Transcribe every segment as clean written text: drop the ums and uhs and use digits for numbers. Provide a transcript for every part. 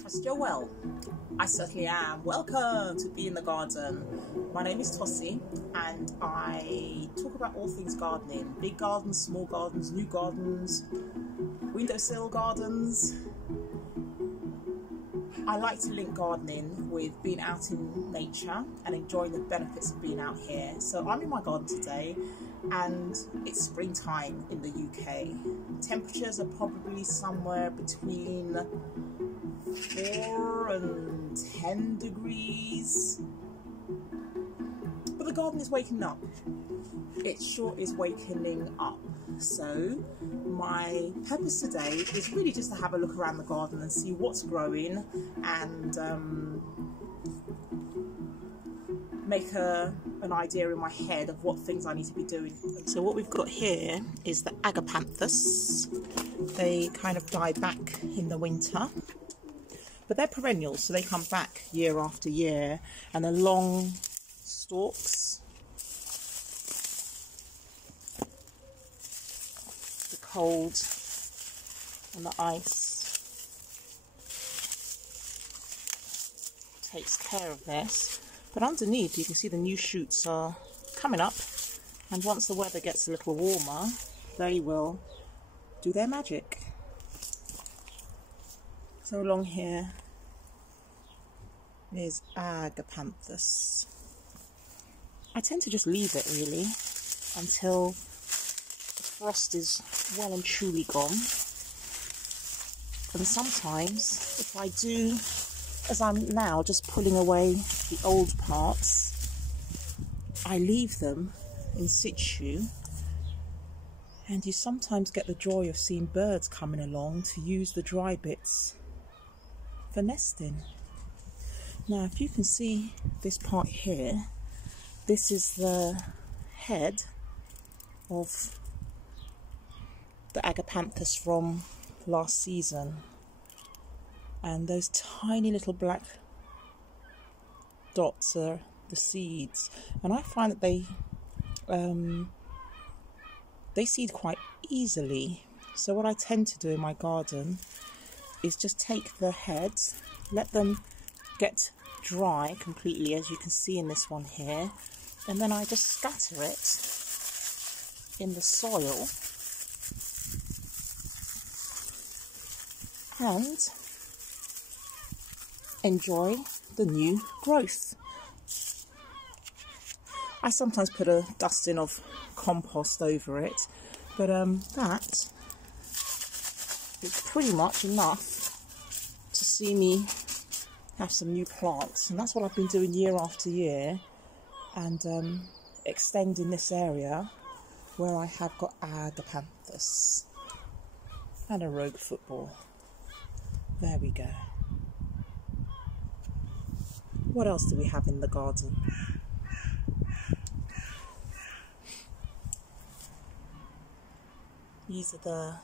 Trust you're well. I certainly am. Welcome to Be in the Garden. My name is Tossie and I talk about all things gardening. Big gardens, small gardens, new gardens, windowsill gardens. I like to link gardening with being out in nature and enjoying the benefits of being out here. So I'm in my garden today and it's springtime in the UK. Temperatures are probably somewhere between 4 and 10 degrees. But the garden is waking up. It sure is wakening up. So my purpose today is really just to have a look around the garden and see what's growing and make an idea in my head of what things I need to be doing. So what we've got here is the agapanthus. They kind of die back in the winter, but they're perennials, so they come back year after year, and the long stalks, the cold and the ice takes care of this. But underneath you can see the new shoots are coming up, and once the weather gets a little warmer they will do their magic. So along here is agapanthus. I tend to just leave it really until the frost is well and truly gone. And sometimes if I do, as I'm now just pulling away the old parts, I leave them in situ, and you sometimes get the joy of seeing birds coming along to use the dry bits for nesting. Now if you can see this part here, this is the head of the agapanthus from last season, and those tiny little black dots are the seeds, and I find that they seed quite easily. So what I tend to do in my garden is just take the heads, let them get dry completely, as you can see in this one here, and then I just scatter it in the soil and enjoy the new growth. I sometimes put a dusting of compost over it, but that is pretty much enough to see me have some new plants, and that's what I've been doing year after year, and extending this area where I have got agapanthus and a rogue football. There we go. What else do we have in the garden? These are the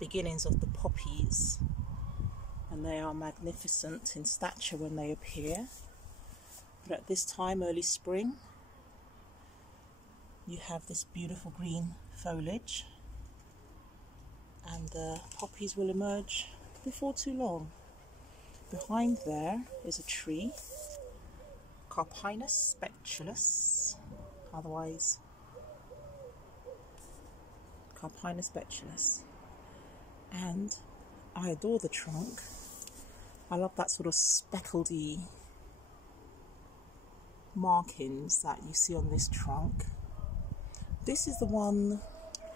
beginnings of the poppies, and they are magnificent in stature when they appear. But at this time, early spring, you have this beautiful green foliage, and the poppies will emerge before too long. Behind there is a tree, Carpinus speculus, otherwise Carpinus speculus, and I adore the trunk. I love that sort of speckledy markings that you see on this trunk. This is the one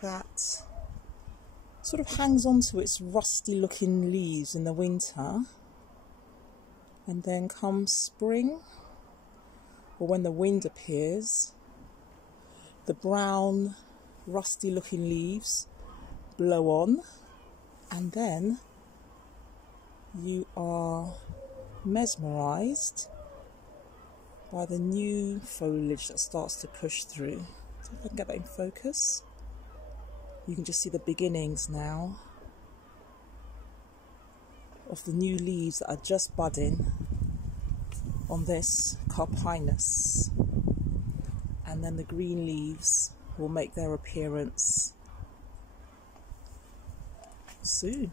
that sort of hangs onto its rusty looking leaves in the winter, and then come spring, or when the wind appears, the brown rusty looking leaves blow on, and then you are mesmerized by the new foliage that starts to push through. So if I can get that in focus, you can just see the beginnings now of the new leaves that are just budding on this Carpinus, and then the green leaves will make their appearance soon.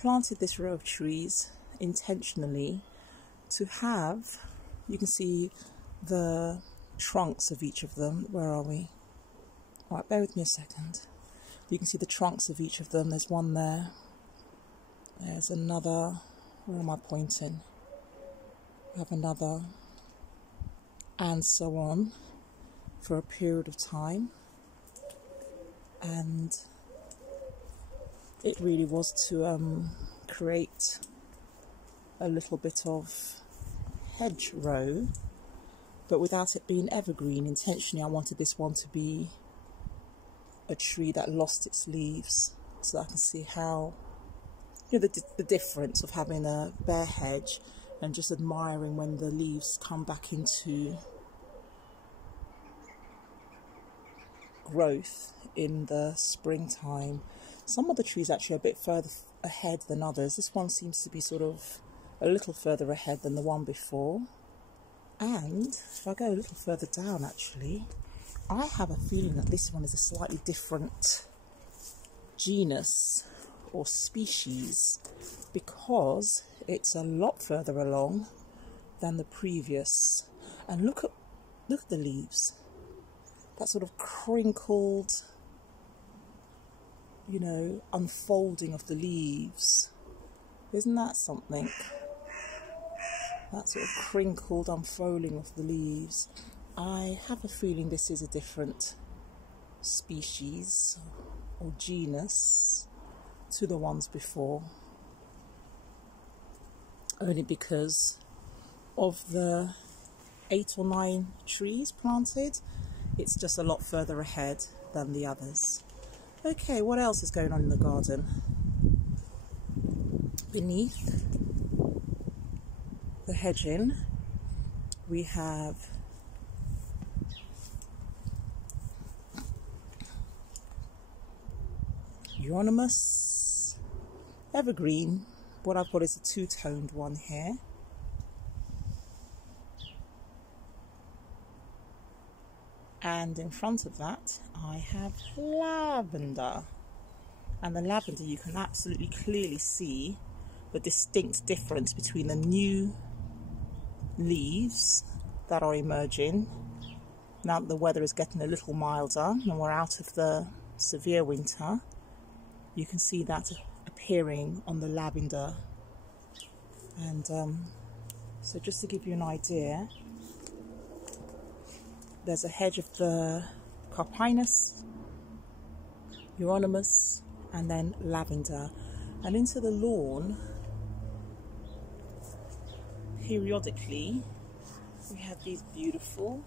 planted this row of trees intentionally to have, you can see the trunks of each of them. Where are we? Right, bear with me a second. You can see the trunks of each of them. There's one there. There's another. Where am I pointing? We have another. And so on for a period of time. And it really was to create a little bit of hedgerow, but without it being evergreen. Intentionally, I wanted this one to be a tree that lost its leaves, so that I can see how, you know, the difference of having a bare hedge and just admiring when the leaves come back into growth in the springtime. Some of the trees actually are a bit further ahead than others. This one seems to be sort of a little further ahead than the one before. And if I go a little further down, actually, I have a feeling that this one is a slightly different genus or species, because it's a lot further along than the previous. And look at the leaves. That sort of crinkled, you know, unfolding of the leaves. Isn't that something? That sort of crinkled unfolding of the leaves. I have a feeling this is a different species or genus to the ones before. Only because of the 8 or 9 trees planted, it's just a lot further ahead than the others. Okay, what else is going on in the garden? Beneath the hedging, we have euonymus, evergreen. What I've got is a two-toned one here. And in front of that, I have lavender. And the lavender, you can absolutely clearly see the distinct difference between the new leaves that are emerging now that the weather is getting a little milder and we're out of the severe winter. You can see that appearing on the lavender. And so just to give you an idea, there's a hedge of the carpinus, euonymus, and then lavender. And into the lawn, periodically, we have these beautiful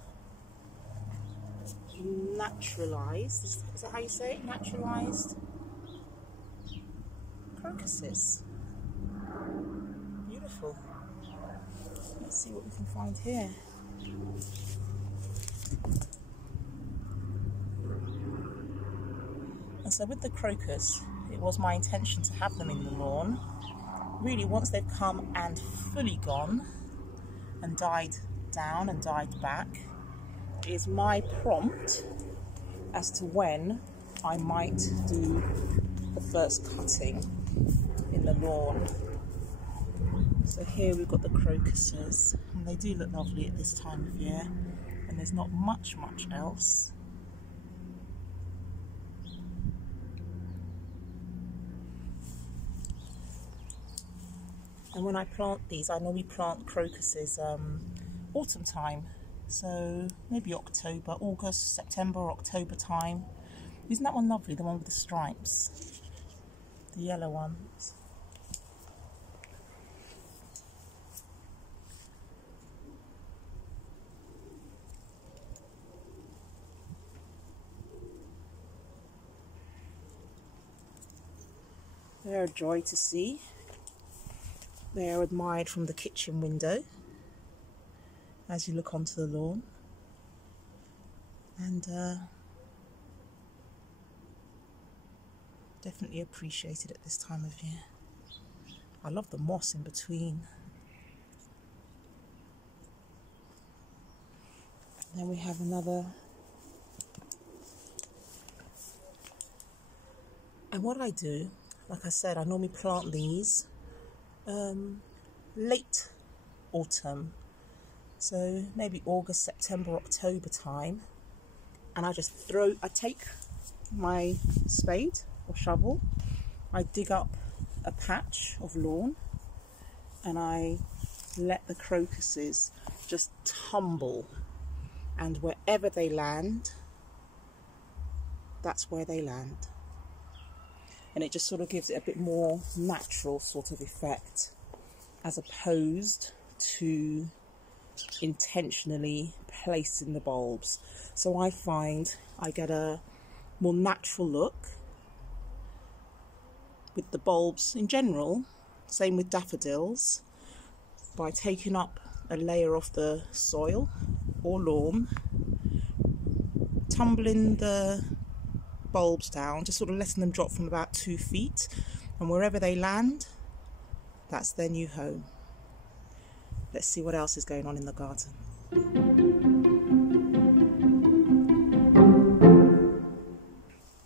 naturalized, is that how you say it? Naturalized crocuses. Beautiful. Let's see what we can find here. And so with the crocus, it was my intention to have them in the lawn. Really, once they've come and fully gone and died down and died back, is my prompt as to when I might do the first cutting in the lawn. So here we've got the crocuses, and they do look lovely at this time of year, and there's not much else. And when I plant these, I normally plant crocuses autumn time, so maybe October, August, September, October time. Isn't that one lovely, the one with the stripes, the yellow ones? They're a joy to see. They are admired from the kitchen window as you look onto the lawn, and definitely appreciated at this time of year. I love the moss in between. And then we have another. And what I do like I said, I normally plant these late autumn, so maybe August, September, October time, and I take my spade or shovel, I dig up a patch of lawn, and I let the crocuses just tumble, and wherever they land, that's where they land. And it just sort of gives it a bit more natural sort of effect, as opposed to intentionally placing the bulbs. So I find I get a more natural look with the bulbs in general. Same with daffodils, by taking up a layer of the soil or lawn, tumbling the bulbs down, just sort of letting them drop from about 2 feet, and wherever they land, that's their new home. Let's see what else is going on in the garden.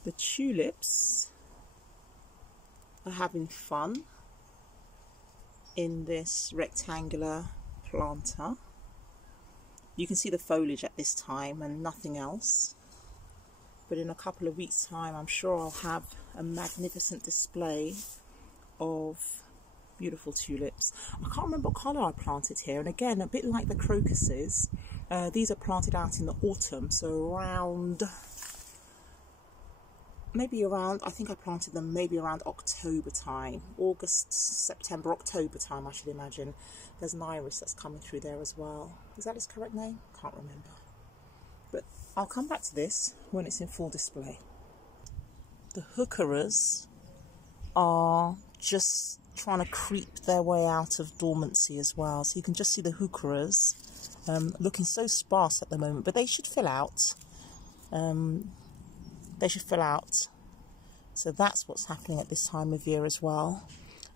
The tulips are having fun in this rectangular planter. You can see the foliage at this time and nothing else, but in a couple of weeks' time I'm sure I'll have a magnificent display of beautiful tulips. I can't remember what colour I planted here, and again, a bit like the crocuses, these are planted out in the autumn, so I think I planted them maybe around October time, August, September, October time, I should imagine. There's an iris that's coming through there as well. Is that its correct name? Can't remember. But I'll come back to this when it's in full display. The heucheras are just trying to creep their way out of dormancy as well. So you can just see the heucheras looking so sparse at the moment, but they should fill out. So that's what's happening at this time of year as well.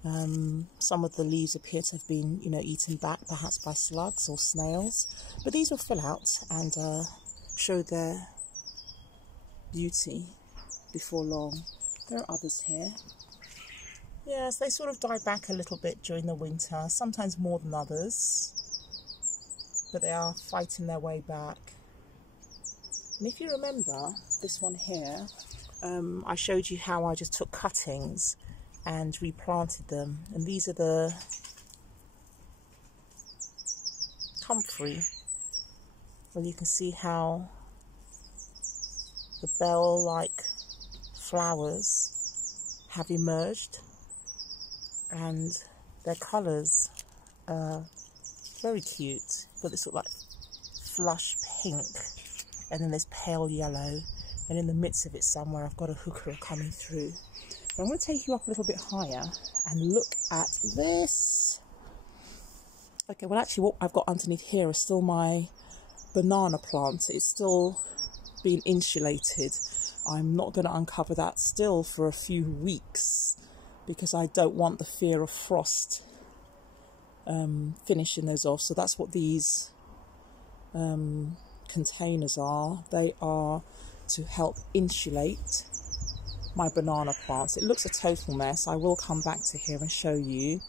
Some of the leaves appear to have been, eaten back, perhaps by slugs or snails, but these will fill out and show their beauty before long. There are others here. Yes, they sort of die back a little bit during the winter, sometimes more than others, but they are fighting their way back. And if you remember this one here, I showed you how I just took cuttings and replanted them, and these are the comfrey. Well, you can see how the bell-like flowers have emerged, and their colours are very cute. But this look like flush pink, and then there's pale yellow, and in the midst of it somewhere I've got a heuchera coming through. I'm going to take you up a little bit higher and look at this. Okay, well actually what I've got underneath here is still my banana plant. It's still being insulated. I'm not going to uncover that still for a few weeks because I don't want the fear of frost finishing those off. So that's what these containers are. They are to help insulate my banana plants. It looks a total mess. I will come back to here and show you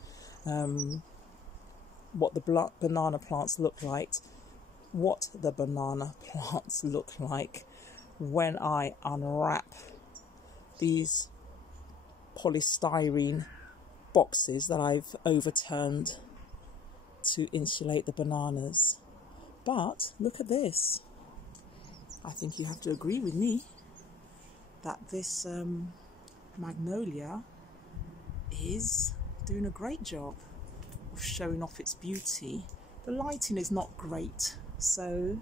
what the banana plants look like. What the banana plants look like when I unwrap these polystyrene boxes that I've overturned to insulate the bananas. But look at this. I think you have to agree with me that this magnolia is doing a great job of showing off its beauty. The lighting is not great, so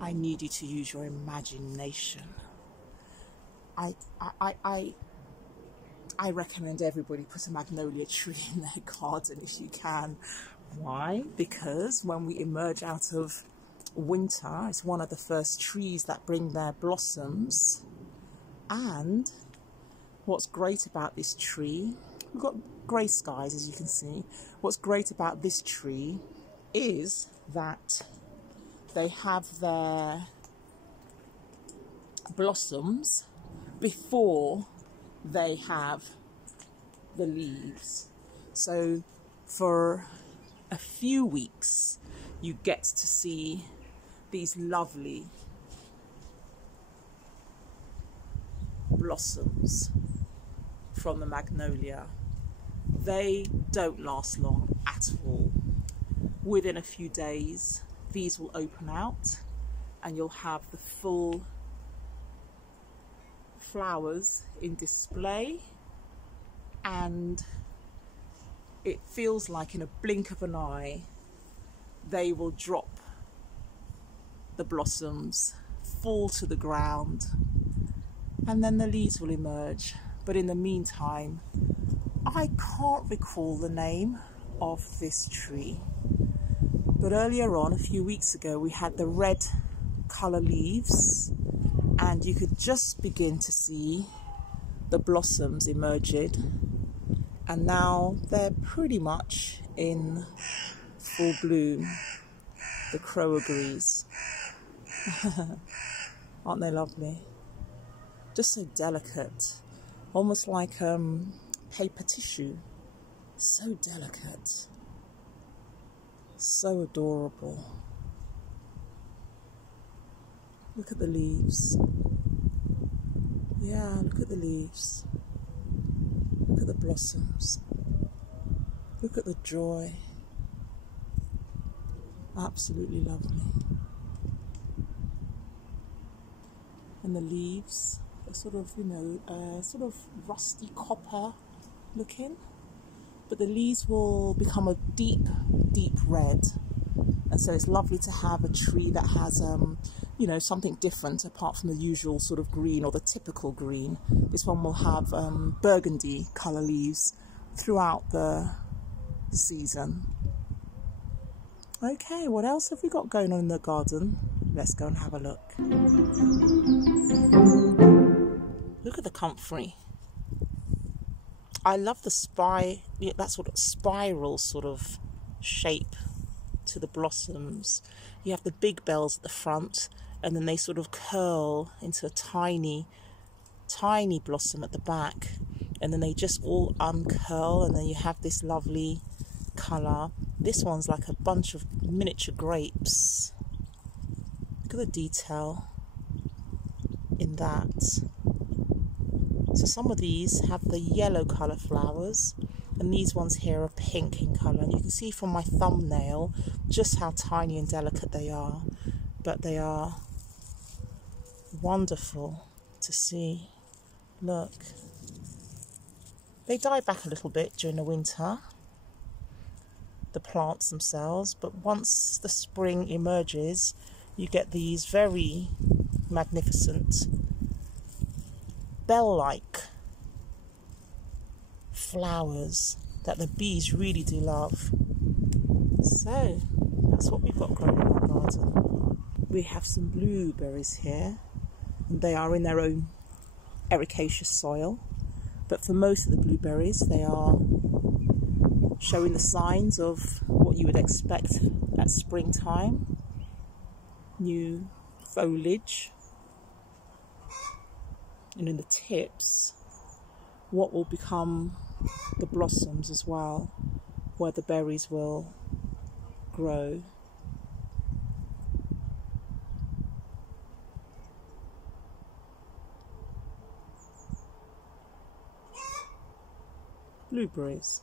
I need you to use your imagination. I recommend everybody put a magnolia tree in their garden if you can. Why? Because when we emerge out of winter, it's one of the first trees that bring their blossoms. And what's great about this tree, we've got grey skies as you can see. What's great about this tree is that they have their blossoms before they have the leaves. So for a few weeks you get to see these lovely blossoms from the magnolia. They don't last long at all. Within a few days these will open out and you'll have the full flowers in display, and it feels like in a blink of an eye they will drop the blossoms, fall to the ground, and then the leaves will emerge. But in the meantime, I can't recall the name of this tree, but earlier on, a few weeks ago, we had the red colour leaves, and you could just begin to see the blossoms emerging, and now they're pretty much in full bloom. The crow agrees. Aren't they lovely? Just so delicate, almost like paper tissue. So delicate, so adorable. Look at the leaves. Yeah, look at the leaves. Look at the blossoms. Look at the joy. Absolutely lovely. And the leaves are sort of, sort of rusty copper looking, but the leaves will become a deep, deep red. And so it's lovely to have a tree that has, something different apart from the usual sort of green or the typical green. This one will have burgundy colour leaves throughout the season. Okay, what else have we got going on in the garden? Let's go and have a look. Look at the comfrey. I love that sort of spiral sort of shape to the blossoms. You have the big bells at the front, and then they sort of curl into a tiny, tiny blossom at the back, and then they just all uncurl, and then you have this lovely colour. This one's like a bunch of miniature grapes. Look at the detail in that. So some of these have the yellow colour flowers, and these ones here are pink in colour. And you can see from my thumbnail just how tiny and delicate they are, but they are wonderful to see. Look. They die back a little bit during the winter, the plants themselves, but once the spring emerges, you get these very magnificent bell-like flowers that the bees really do love. So that's what we've got growing in our garden. We have some blueberries here, and they are in their own ericaceous soil, but for most of the blueberries they are showing the signs of what you would expect at springtime. New foliage, and in the tips what will become the blossoms as well, where the berries will grow. Blueberries.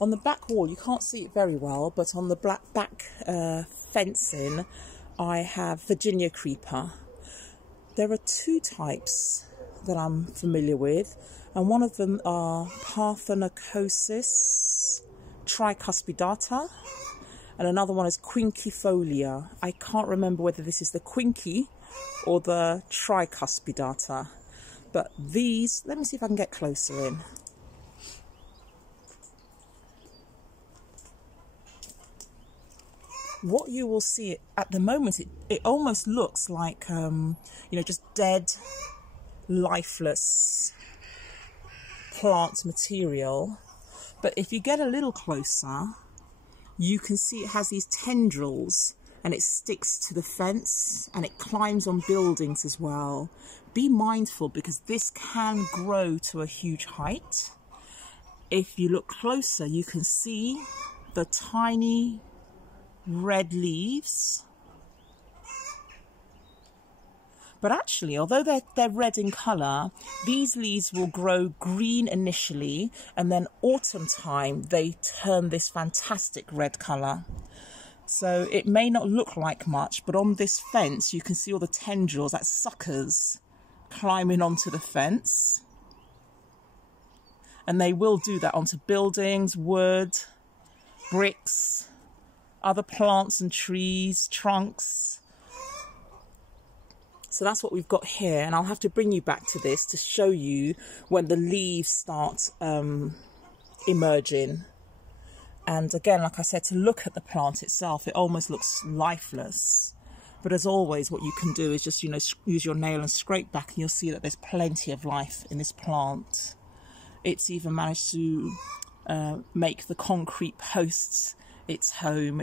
On the back wall, you can't see it very well, but on the back fencing, I have Virginia creeper. There are two types that I'm familiar with, and one of them are Parthenocosis tricuspidata, and another one is Quinquifolia. I can't remember whether this is the Quinqui or the tricuspidata, but these, let me see if I can get closer in. What you will see at the moment, it almost looks like, just dead, lifeless plant material. But if you get a little closer, you can see it has these tendrils and it sticks to the fence and it climbs on buildings as well. Be mindful because this can grow to a huge height. If you look closer, you can see the tiny red leaves. But actually, although they're red in colour, these leaves will grow green initially, and then autumn time they turn this fantastic red colour. So it may not look like much, but on this fence you can see all the tendrils, that's suckers, climbing onto the fence. And they will do that onto buildings, wood, bricks, other plants and trees, trunks. So that's what we've got here, and I'll have to bring you back to this to show you when the leaves start emerging. And again, like I said, to look at the plant itself, it almost looks lifeless. But as always, what you can do is just, use your nail and scrape back, and you'll see that there's plenty of life in this plant. It's even managed to make the concrete posts its home.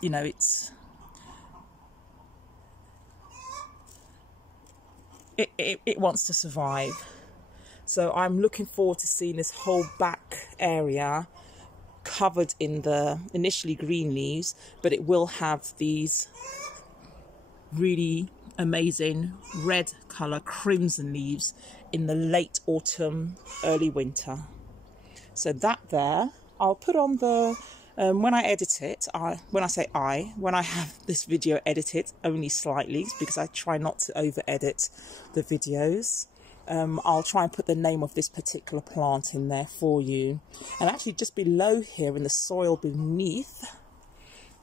It wants to survive. So I'm looking forward to seeing this whole back area covered in the initially green leaves, but it will have these really amazing red colour crimson leaves in the late autumn, early winter. So that there, I'll put on the when I edit it, when I have this video edited only slightly, because I try not to over edit the videos, I'll try and put the name of this particular plant in there for you. And actually just below here in the soil beneath,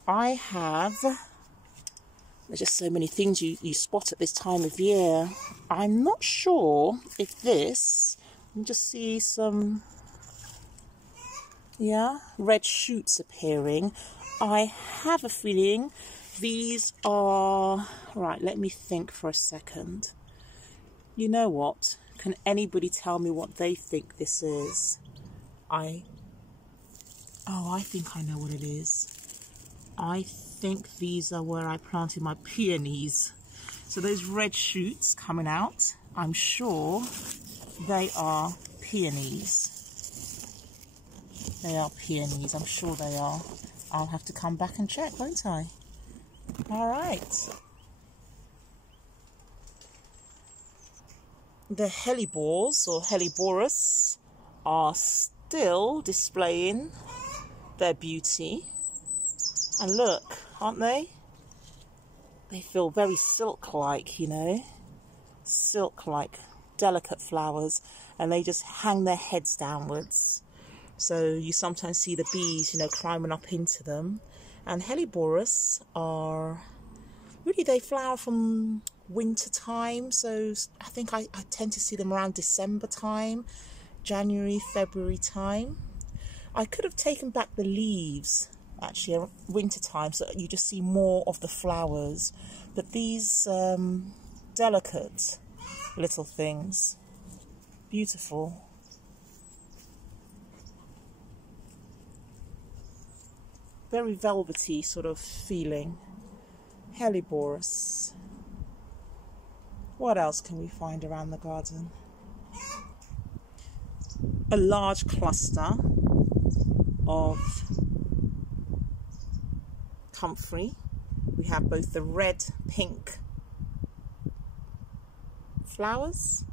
I have, there's just so many things you spot at this time of year. I'm not sure if this, you can just see some, red shoots appearing. I have a feeling these are, right, let me think for a second. You know what? Can anybody tell me what they think this is? I think I know what it is. I think these are where I planted my peonies. So those red shoots coming out, I'm sure they are peonies. They are peonies, I'm sure they are. I'll have to come back and check, won't I? All right. The hellebores or helleborus are still displaying their beauty. And look, aren't they? They feel very silk-like, silk-like, delicate flowers, and they just hang their heads downwards. So you sometimes see the bees, climbing up into them. And helleborus are, really they flower from winter time. So I think I tend to see them around December time, January, February time. I could have taken back the leaves, actually, winter time, so you just see more of the flowers. But these delicate little things, beautiful. Very velvety sort of feeling. Helleborus. What else can we find around the garden? A large cluster of comfrey. We have both the red, pink flowers,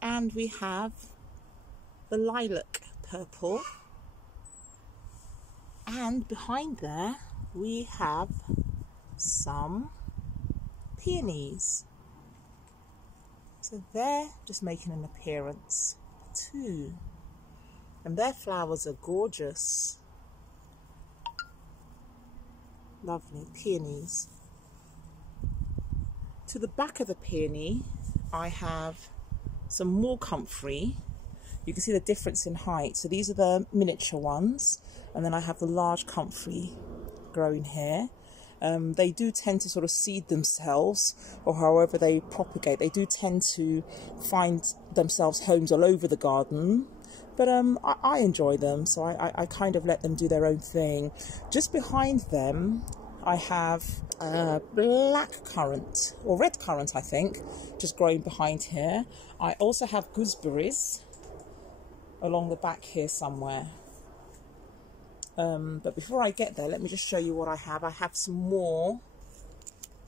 and we have the lilac purple. And behind there, we have some peonies. So they're just making an appearance too. And their flowers are gorgeous. Lovely peonies. To the back of the peony, I have some more comfrey. You can see the difference in height. So these are the miniature ones. And then I have the large comfrey growing here. They do tend to sort of seed themselves, or however they propagate. They do tend to find themselves homes all over the garden. But I enjoy them, so I kind of let them do their own thing. Just behind them, I have black currant, or red currant I think, just growing behind here. I also have gooseberries along the back here somewhere. But before I get there, let me just show you what I have. I have some more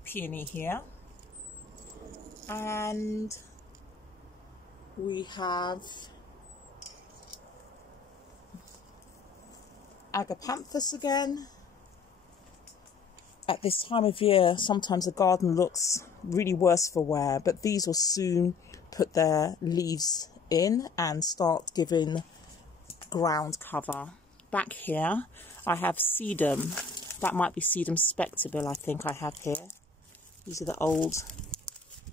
peony here. And we have agapanthus again. At this time of year, sometimes the garden looks really worse for wear, but these will soon put their leaves in and start giving ground cover. Back here, I have sedum. That might be sedum spectable, I think I have here. These are the old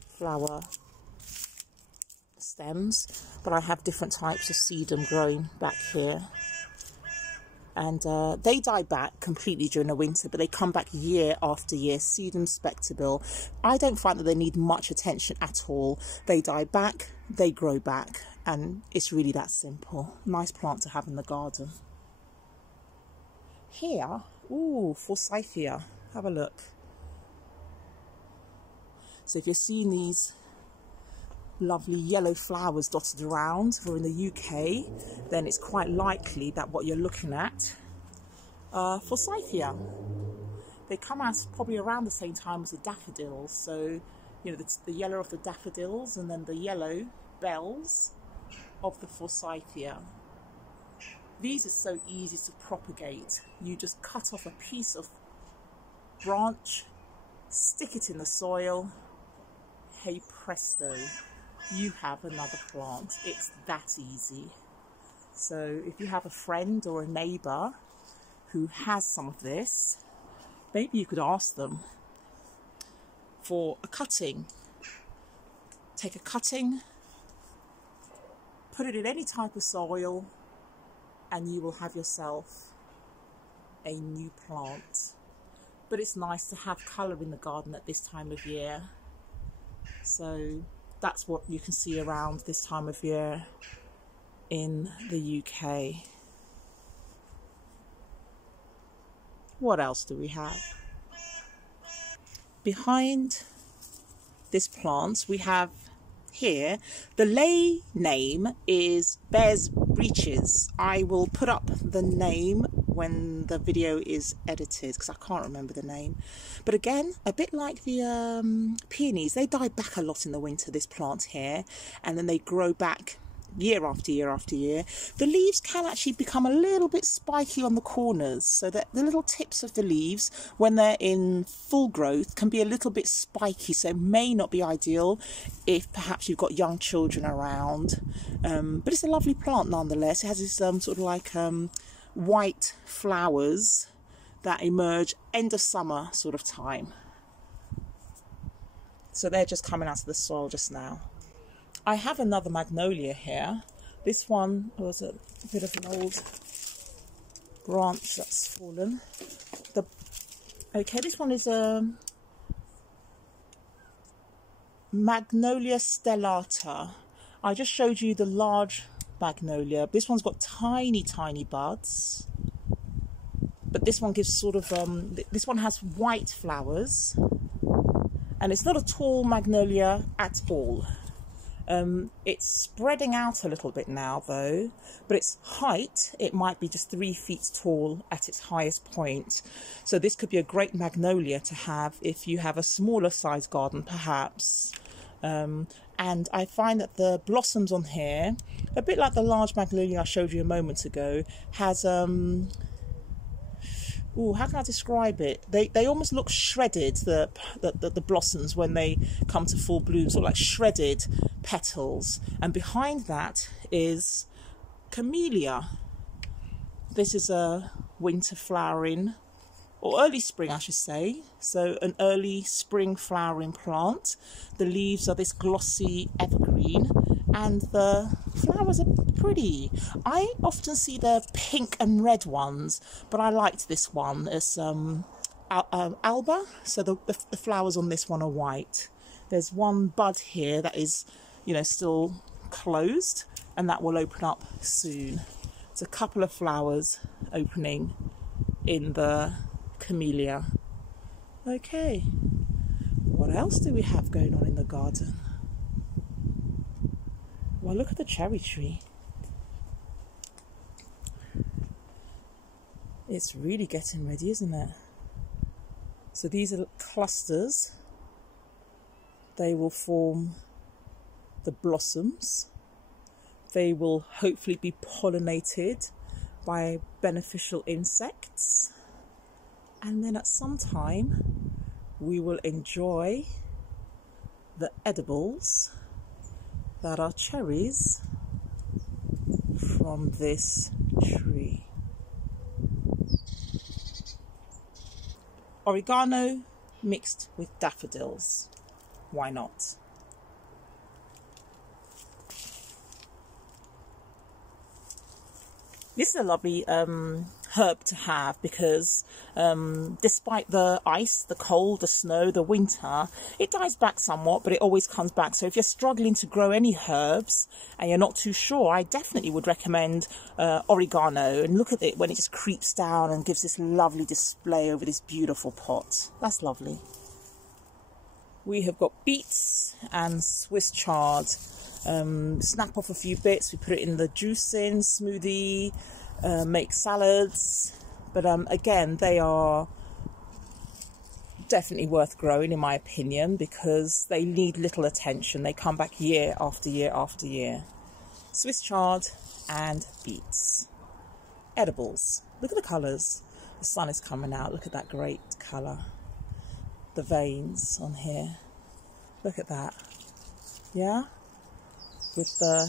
flower stems, but I have different types of sedum growing back here. And they die back completely during the winter, but they come back year after year. Sedum spectable. I don't find that they need much attention at all. They die back, they grow back, and it's really that simple. Nice plant to have in the garden. Here, ooh, forsythia. Have a look. So if you're seeing these lovely yellow flowers dotted around, we're in the UK, then it's quite likely that what you're looking at are forsythia. They come out probably around the same time as the daffodils. So, you know, the yellow of the daffodils and then the yellow bells of the forsythia. These are so easy to propagate. You just cut off a piece of branch, stick it in the soil, hey presto, you have another plant. It's that easy. So if you have a friend or a neighbour who has some of this, maybe you could ask them for a cutting. Take a cutting, put it in any type of soil, and you will have yourself a new plant. But it's nice to have colour in the garden at this time of year. So that's what you can see around this time of year in the UK. What else do we have? Behind this plant we have here, the lay name is Bear's Breeches. I will put up the name when the video is edited because I can't remember the name. But again, a bit like the peonies, they die back a lot in the winter, this plant here, and then they grow back year after year after year. The leaves can actually become a little bit spiky on the corners, so that the little tips of the leaves, when they're in full growth, can be a little bit spiky, so it may not be ideal if perhaps you've got young children around. But it's a lovely plant nonetheless. It has this sort of like white flowers that emerge end of summer sort of time. So they're just coming out of the soil just now. I have another magnolia here. This one was a bit of an old branch that's fallen. Okay, this one is a Magnolia stellata. I just showed you the large magnolia. This one's got tiny, tiny buds. But this one gives sort of, this one has white flowers. And it's not a tall magnolia at all. It's spreading out a little bit now though, but its height, it might be just 3 feet tall at its highest point. So this could be a great magnolia to have if you have a smaller size garden perhaps. And I find that the blossoms on here, a bit like the large magnolia I showed you a moment ago, has ooh, how can I describe it? They almost look shredded, the blossoms, when they come to full bloom, sort of like shredded petals. And behind that is camellia. This is a winter flowering, or early spring I should say, so an early spring flowering plant. The leaves are this glossy evergreen and the flowers are pretty. I often see the pink and red ones, but I liked this one. It's alba, so the flowers on this one are white. There's one bud here that is, you know, still closed, and that will open up soon. It's a couple of flowers opening in the camellia. Okay, what else do we have going on in the garden? Well, look at the cherry tree. It's really getting ready, isn't it? So these are clusters. They will form the blossoms. They will hopefully be pollinated by beneficial insects. And then at some time, we will enjoy the edibles that are cherries from this tree. Oregano mixed with daffodils. Why not? This is a lovely herb to have because despite the ice, the cold, the snow, the winter, it dies back somewhat, but it always comes back. So if you're struggling to grow any herbs and you're not too sure, I definitely would recommend oregano. And look at it when it just creeps down and gives this lovely display over this beautiful pot. That's lovely. We have got beets and Swiss chard. Snap off a few bits, we put it in the juicing smoothie, make salads, but again, they are definitely worth growing in my opinion because they need little attention. They come back year after year after year. Swiss chard and beets. Edibles. Look at the colours. The sun is coming out. Look at that great colour. The veins on here. Look at that. Yeah? With the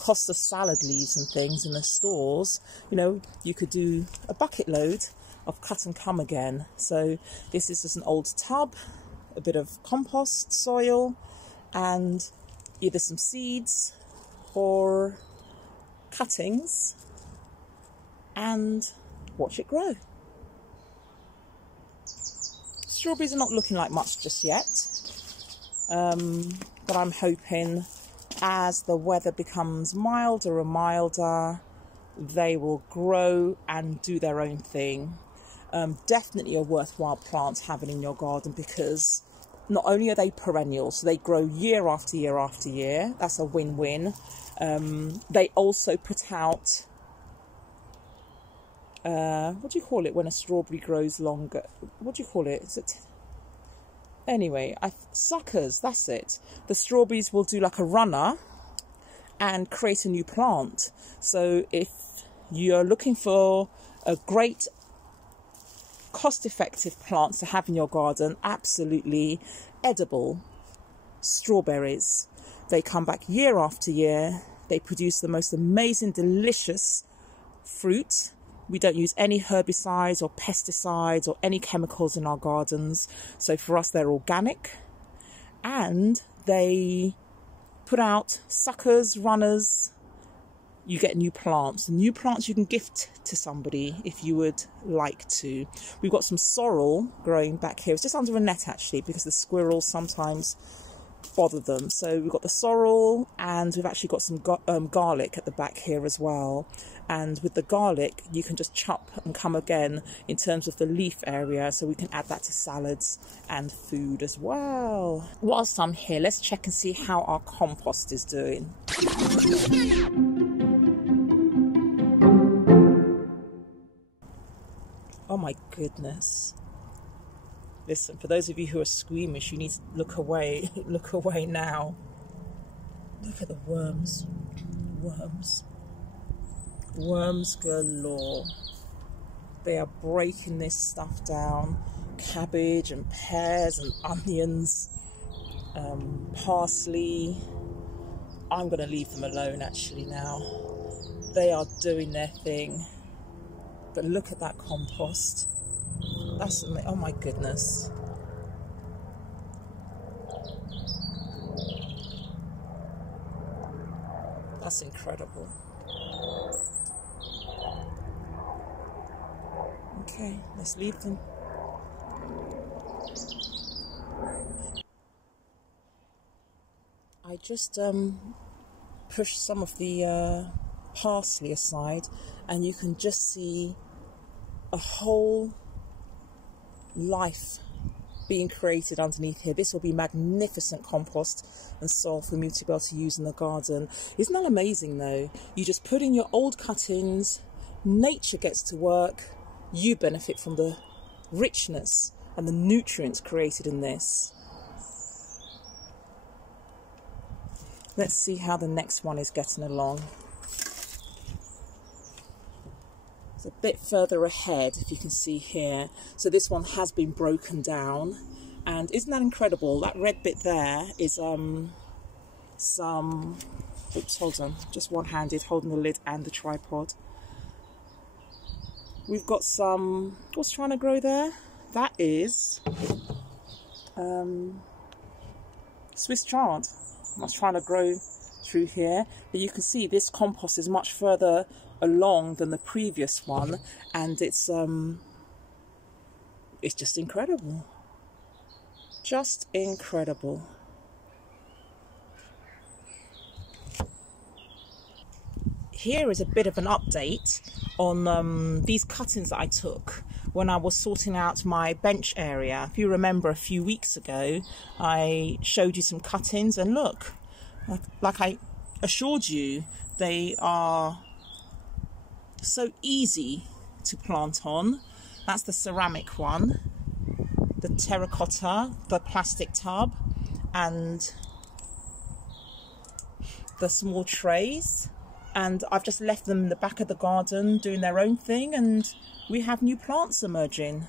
cost of salad leaves and things in the stores, you know, you could do a bucket load of cut and come again. So this is just an old tub, a bit of compost soil, and either some seeds or cuttings, and watch it grow. Strawberries are not looking like much just yet, but I'm hoping as the weather becomes milder and milder, they will grow and do their own thing. Definitely a worthwhile plant having in your garden because not only are they perennial, so they grow year after year after year. That's a win-win. They also put out, what do you call it when a strawberry grows longer? What do you call it? Is it? Anyway, suckers, that's it. The strawberries will do like a runner and create a new plant. So if you're looking for a great cost-effective plant to have in your garden, absolutely edible strawberries. They come back year after year. They produce the most amazing, delicious fruit. We don't use any herbicides or pesticides or any chemicals in our gardens. So for us, they're organic. And they put out suckers, runners. You get new plants. New plants you can gift to somebody if you would like to. We've got some sorrel growing back here. It's just under a net actually because the squirrels sometimes bother them. So we've got the sorrel and we've actually got some garlic at the back here as well. And with the garlic, you can just chop and come again in terms of the leaf area. So we can add that to salads and food as well. Whilst I'm here, let's check and see how our compost is doing. Oh my goodness. Listen, for those of you who are squeamish, you need to look away. Look away now. Look at the worms. Worms. Worms galore. They are breaking this stuff down. Cabbage and pears and onions, parsley. I'm going to leave them alone actually now. They are doing their thing. But look at that compost. That's, oh my goodness. That's incredible. Okay, let's leave them. I just pushed some of the parsley aside and you can just see a whole life being created underneath here. This will be magnificent compost and soil for me to be able to use in the garden. Isn't that amazing though? You just put in your old cuttings, nature gets to work, you benefit from the richness and the nutrients created in this. Let's see how the next one is getting along. It's a bit further ahead, if you can see here. So this one has been broken down. And isn't that incredible? That red bit there is some... Oops, hold on. Just one-handed, holding the lid and the tripod. We've got some... What's trying to grow there? That is... Swiss chard. That's trying to grow through here. But you can see this compost is much further along than the previous one, and it's just incredible. Just incredible. Here is a bit of an update on these cuttings that I took when I was sorting out my bench area. If you remember, a few weeks ago I showed you some cuttings, and look, like I assured you, they are so easy to plant on. That's the ceramic one, the terracotta, the plastic tub, and the small trays. And I've just left them in the back of the garden doing their own thing, and we have new plants emerging.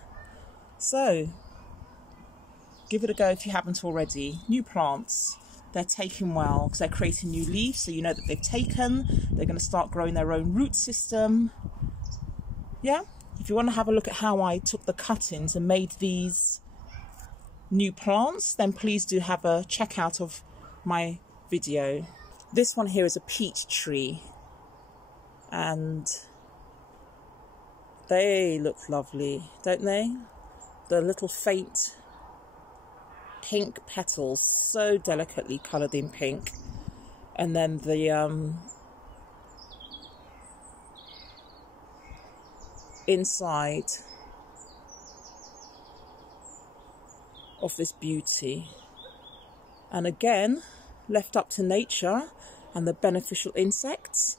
So give it a go if you haven't already. New plants. They're taking well because they're creating new leaves, so you know that they've taken. They're going to start growing their own root system. Yeah, if you want to have a look at how I took the cuttings and made these new plants, then please do have a check out of my video. This one here is a peach tree, and they look lovely, don't they? The little faint pink petals, so delicately coloured in pink, and then the inside of this beauty. And again, left up to nature and the beneficial insects,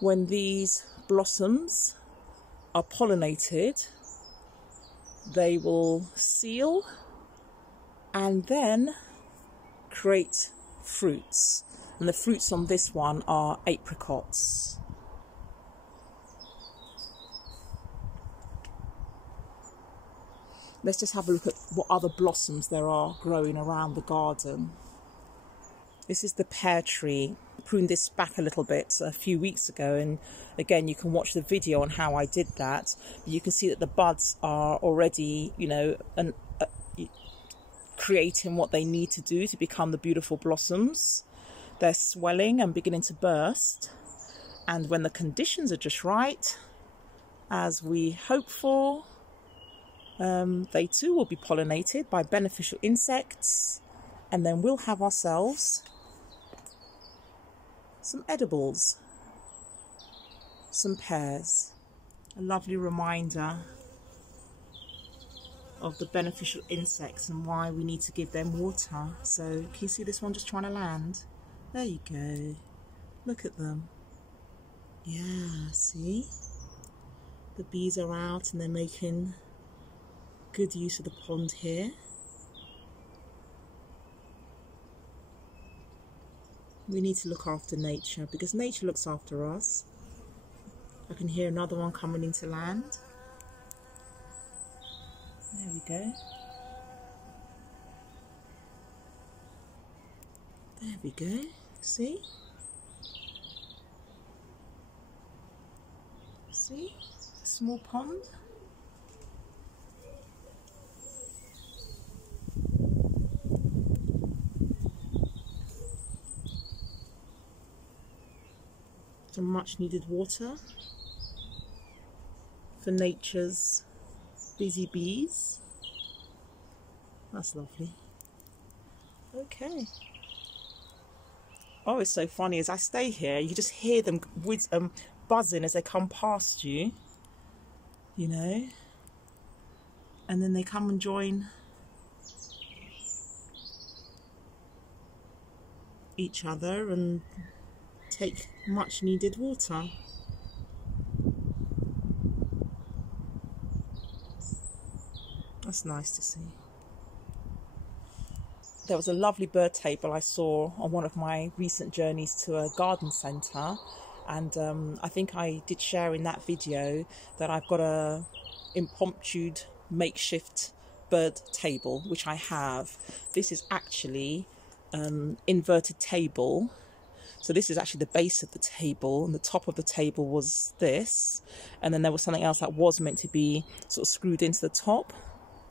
when these blossoms are pollinated, they will seal and then create fruits. And the fruits on this one are apricots. Let's just have a look at what other blossoms there are growing around the garden. This is the pear tree. I pruned this back a little bit a few weeks ago, and again you can watch the video on how I did that. You can see that the buds are already, you know, creating what they need to do to become the beautiful blossoms. They're swelling and beginning to burst, and when the conditions are just right, as we hope for, they too will be pollinated by beneficial insects, and then we'll have ourselves some edibles, some pears. A lovely reminder of the beneficial insects and why we need to give them water. So can you see this one just trying to land? There you go. Look at them. Yeah, see? The bees are out and they're making good use of the pond here. We need to look after nature because nature looks after us. I can hear another one coming into land. There we go. There we go. See? See? A small pond. Some much needed water for nature's busy bees. That's lovely. Okay. Oh, it's so funny. As I stay here, you just hear them buzzing as they come past you. You know, and then they come and join each other and take much needed water. That's nice to see. There was a lovely bird table I saw on one of my recent journeys to a garden centre, and I think I did share in that video that I've got a impromptu makeshift bird table, which I have. This is actually inverted table. So this is actually the base of the table, and the top of the table was this, and then there was something else that was meant to be sort of screwed into the top.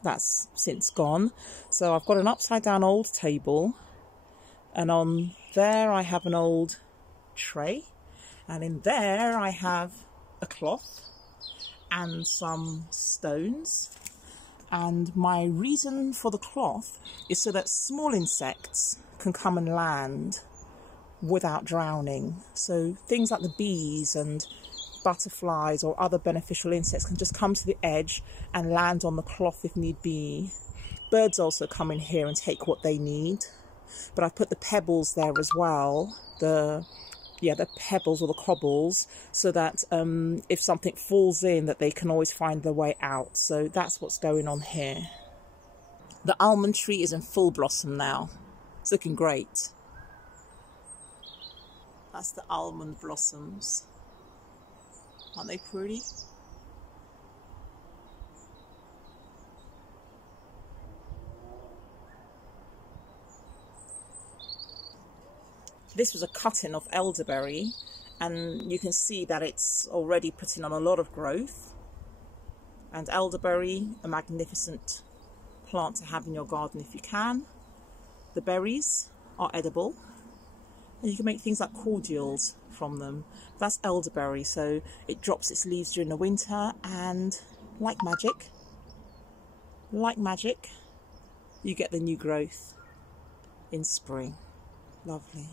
That's since gone. So I've got an upside down old table, and on there I have an old tray, and in there I have a cloth and some stones. And my reason for the cloth is so that small insects can come and land without drowning. So things like the bees and butterflies or other beneficial insects can just come to the edge and land on the cloth if need be. Birds also come in here and take what they need, but I put the pebbles there as well, the pebbles or the cobbles, so that if something falls in, that they can always find their way out. So that's what's going on here. The almond tree is in full blossom now. It's looking great. That's the almond blossoms. Aren't they pretty? This was a cutting of elderberry, and you can see that it's already putting on a lot of growth. And elderberry, a magnificent plant to have in your garden if you can. The berries are edible, and you can make things like cordials from them. That's elderberry, so it drops its leaves during the winter, and like magic, you get the new growth in spring. Lovely.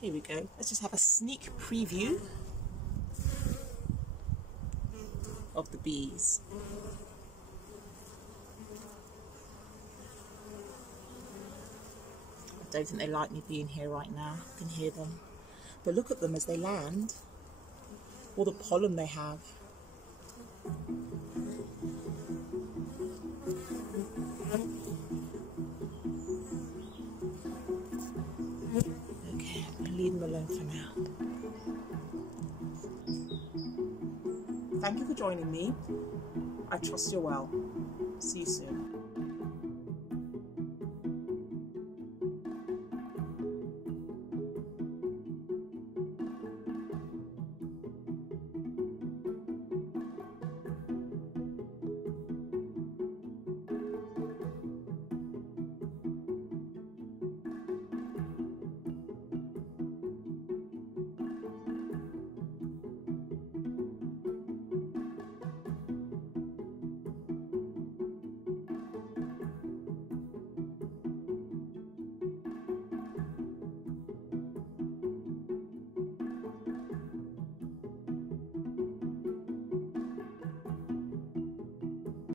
Here we go. Let's just have a sneak preview of the bees. I don't think they like me being here right now. I can hear them. But look at them as they land. All the pollen they have. Okay, I'm going to leave them alone for now. Thank you for joining me. I trust you're well. See you soon.